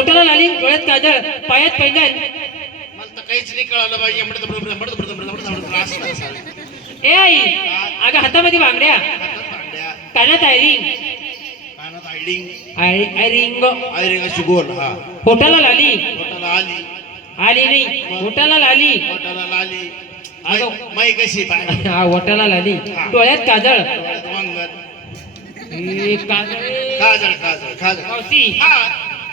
पोटाला लाली डोळ्यात काजळ पायात पैंजण. मला तर काहीच नाही कळालं बाई बरोबर असं असं ए आई अगं हातामध्ये बांगड्या. कानात आयरिंग कानात आयडिंग आय आयरिंग आयरिंग अशी गोल हा. पोटाला लाली. पोटाला आली. आली नाही पोटाला लाली. पोटाला लाली. अगं. मै- मै कशी पाय हा वटाला लाली. डोळ्यात काजळ. काजळ. काजळ काजळ हा.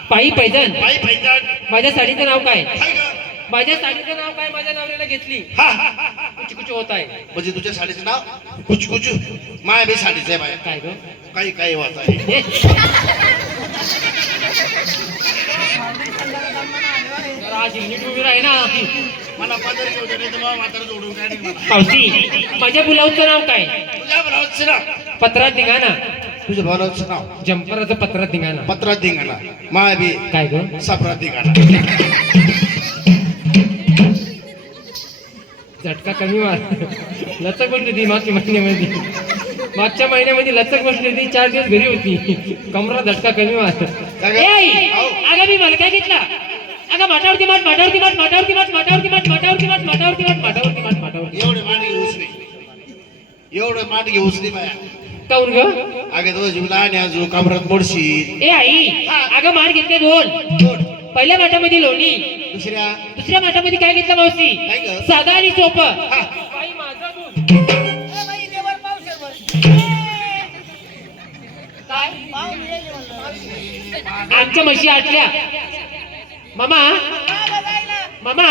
पायी पैजण. बाई पैंजण. माझ्या साडीचं नाव काय? गं? माझ्या साडीचं नाव काय? माझ्या नवऱ्याला घेतली. हा हा, हा, हा. कुच कुच होत आहे. म्हणजे तुझ्या साडीचं नाव? कुचू कुचू माया बी साडीचं आहे बाया. काय ग? काही काही वाच आहे. हे. जरा उभी ना. मला पदर घेऊ दे नाही तर मग म्हातारा जोडून काय नाही मला. पावशी माझ्या ब्लाऊजचं नाव काय? तुझ्या ब्लाऊजचं नाव? पत्रात धिंगाणा तुझ्या ब्लाऊजचं नाव? जम्पराचं पत्रात धिंगाणा. पत्रात धिंगाणा. माया बी काय ग? सापरात धिंगाणा. झटका कमी मार. लचक बसली होती मागच्या महिन्यामध्ये. मागच्या महिन्यामध्ये लचक बसली होती चार दिवस घरी होती. कमरा झटका कमी मार. अगं मी मला काय घेतला? अगं माठावरती माठ माठावरती माठ माठावरती माठ माठावरती माठ माठावरती माठ माठावरती माठ माठावरती माठ माठावरती एवढे माठ घेऊच नाही. एवढं माठ घेऊच नाही बाया. काऊन ग? अगे तो जीवला आणि आजू कमरात मोडशी. ए आई अगं माठ घेतले दोन. दोन. पहिल्या माठामध्ये लोणी. दुसऱ्या? दुसऱ्या माठामध्ये काय घेतलं मावशी? काय ग? साधा आणि सोपं. हा. बाई, माझं दूध. काय? आमच्या म्हशी आटल्या. मामा. मामा.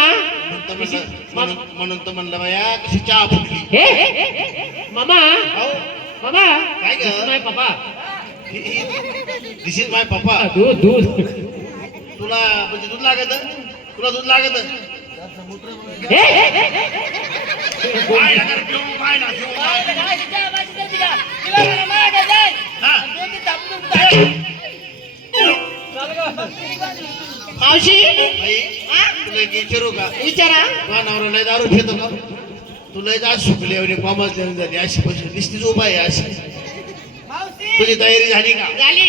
म्हणतं म्हणलं- म्हणून म्हणून तर म्हणलं बाया कशी चहा फुटली? हे? मामा. हो. मामा काय ग? नाही पप्पा दिस इज माय पप्पा दूध दूध. तुला म्हणजे दूध लागत? तुला दूध लागत? हे ना पिऊ, काय. हा. मावशी? तुला एक विचारू का? विचारा. तुला नवरा लय दारू पितो का? तुला जा सुकले आणि कॉमर्स झाली अशी पैसे निस्तीच उभा आहे अशी तुझी तयारी झाली का? झाली.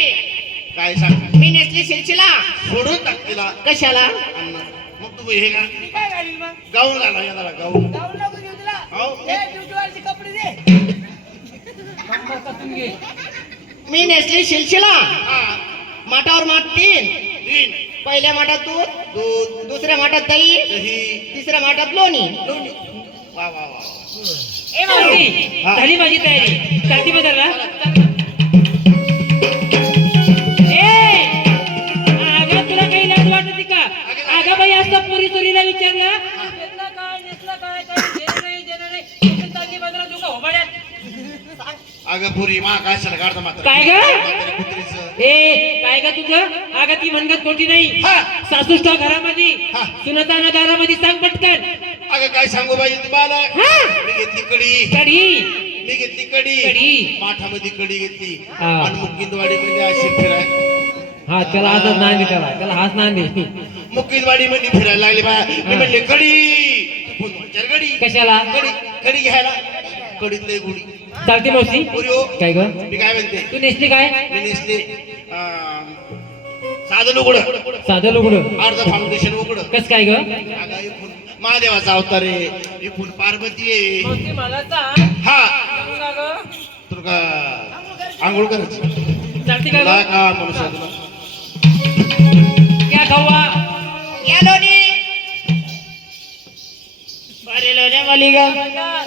काय सांग? मी नेसली शिलशिला सोडून टाक तिला. कशाला. मग तू हे का? गाऊन घाला याला गाऊन. हो. मी नेसली शिलशिला माठावर माठ तीन. तीन. पहिल्या माठात दूध. दूध. दुसऱ्या माठात दही. दही. तिसऱ्या माठात लोणी. लोणी. वा वा वा ए मावशी. झाली माझी तयारी. चालती बदलला पुरी चोरीला विचारलं नेसलं काय नेसलं काय देणं नाही देणं नाही कुठे चालली बदला तू का होबाड्यात अगं पुरी मा काय सर काढता मात्र काय ग? ए काय का तुझं? अगं ती म्हणगत कोणती नाही. सासूष्टा घरामध्ये. सुनताना दारामध्ये सांग पटकन. अगं काय सांगू बाई तुम्हाला? हा. मी घेतली कडी कढी? मी घेतली कडी कढी. माठामध्ये कडी घेतली. हा. आणि मुकिंदवाडी मध्ये अशी फिराय हा त्याला असंच नांदी त्याला त्याला हाच नांदी. मुकिंदवाडी मध्ये फिरायला लागली बा मी म्हणले कडी कडी कशाला? कडी कडी घ्यायला. कडीत लय गुडी. चालते मावशी पुरी हो. काय ग? मी काय म्हणते? तू नेसली काय? मी नेसले अं, साधं लुगडं साधं लुगडं अर्ध फाउंडेशन उघड. कस काय ग? अगं इथून महादेवाचा अवतार आहे. इथून पार्वती आहे. मला हा. तुला का आंघोळ करायची चालते काय तुला ग का मनुष्य तुला क्या खावा या लोणी. बारे लोण्यावाली ग.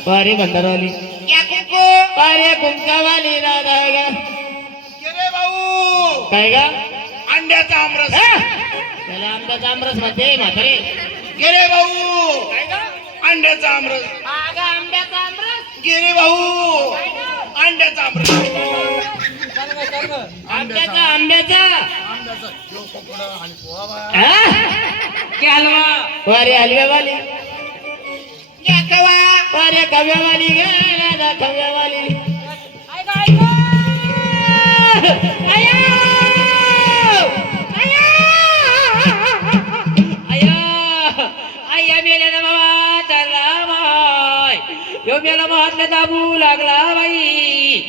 बारे भंडारवाली क्या कुंकू. बारे कुंकावाली राधा ग. रे भाऊ? काय ग? अंड्याचा आमरस. त्याला आमचा आमरस म्हणते म्हातारे. गेरे भाऊ. अंड्याचा आमरस. आंब्याचा आमरस. गेरे भाऊ. अंड्याचा आमरस. आंब्याचा आंब्याचा. अंड्याचा हलवा? वारे हलव्यावाली क्या कवा वारे कव्यावाली गा कव्यावाली महात्मा दाबू लागला बाई.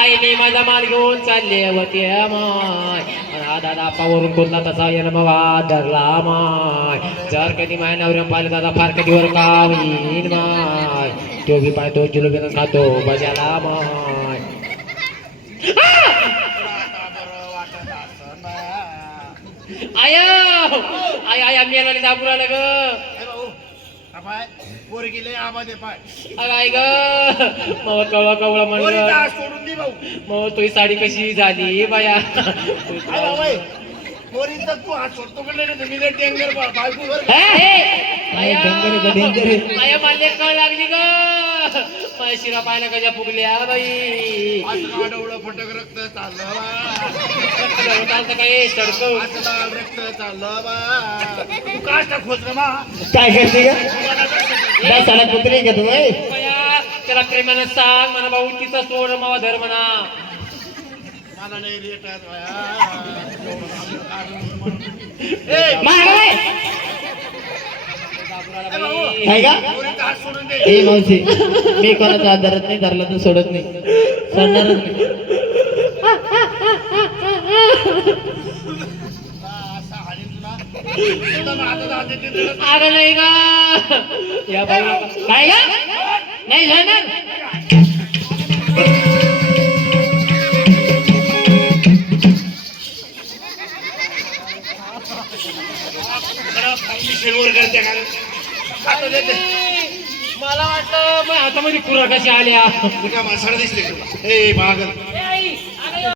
आई मी माझा माल घेऊन चालले होते माय. दादा दापावरून बोलला तसा येणं मग वाद धरला माय. जर कधी माझ्या नवऱ्या पाहिलं दादा फार कधी वर कावीन माय. तो बी पाहतो जिलोबी खातो बजाला माय. आय! आय आय आम्ही याला दाबू राहिलं ग. पोरगी लय आवाज आहे पाय. अगं आई ग मग कवळा कवळा म्हणलं सोडून दे भाऊ. मग तुझी साडी कशी झाली बाया? काय? पोरीचा तू हात सोडतो कडे मी लय डेंगर बायको आया आया मला कळ लागली ग. माझ्या शिरा पायला कशा फुगल्या बाई. फटक रक्त चाललं. चालतं काय? सडकं आज लाल रक्त चाललं बा. तू काय टाक खोच रे मा? काय करते का बस आला कुत्री का तुम्ही? त्याला प्रेमानं सांग म्हणा भाऊ तिचा सोड मावा धर म्हणा. मला नाही रेट आहे बाया. ए, मागे दाबूराला ए भाऊ, बाई. काय का? हे मावशी मी कोणाचा आधारत नाही धरला तर सोडत नाही. सोडणारच नाही. अरे नाही या बाई. काय का? नाही सोडणार करते का? मला वाटलं माझ्या हातामध्ये कुरा कशा आल्या. माणसाला दिसते ए पागल